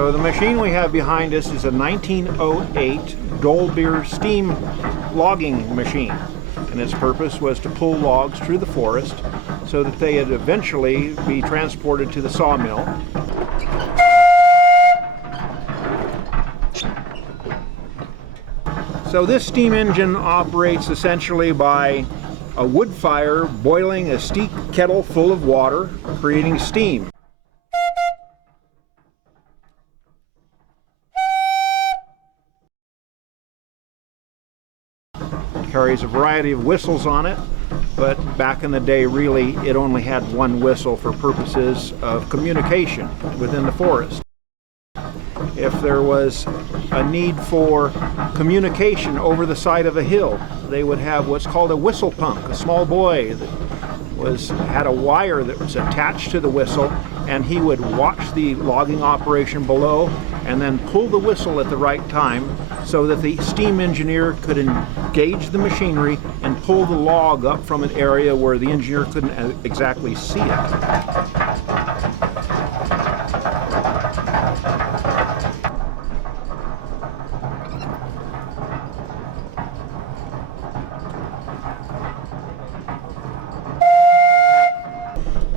So the machine we have behind us is a 1908 Dolbeer steam logging machine, and its purpose was to pull logs through the forest so that they would eventually be transported to the sawmill. So this steam engine operates essentially by a wood fire boiling a steep kettle full of water, creating steam. It carries a variety of whistles on it, but back in the day really it only had one whistle for purposes of communication within the forest. If there was a need for communication over the side of a hill, they would have what's called a whistle punk, a small boy that had a wire that was attached to the whistle, and he would watch the logging operation below and then pull the whistle at the right time so that the steam engineer could engage the machinery and pull the log up from an area where the engineer couldn't exactly see it.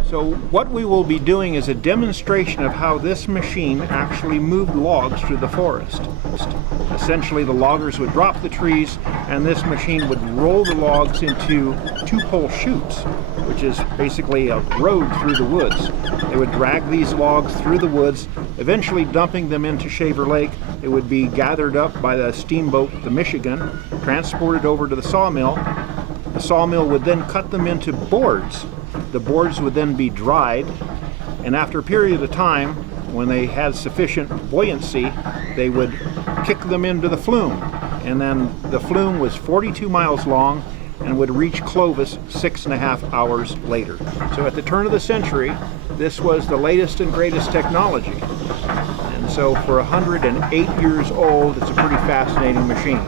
So what we will be doing is a demonstration of how this machine actually moved logs through the forest. Essentially, the loggers would drop the trees and this machine would roll the logs into two-pole chutes, which is basically a road through the woods. They would drag these logs through the woods, eventually dumping them into Shaver Lake. They would be gathered up by the steamboat, the Michigan, transported over to the sawmill. The sawmill would then cut them into boards. The boards would then be dried, and after a period of time, when they had sufficient buoyancy, they would kick them into the flume. And then the flume was 42 miles long and would reach Clovis 6.5 hours later. So at the turn of the century, this was the latest and greatest technology. And so for 108 years old, it's a pretty fascinating machine.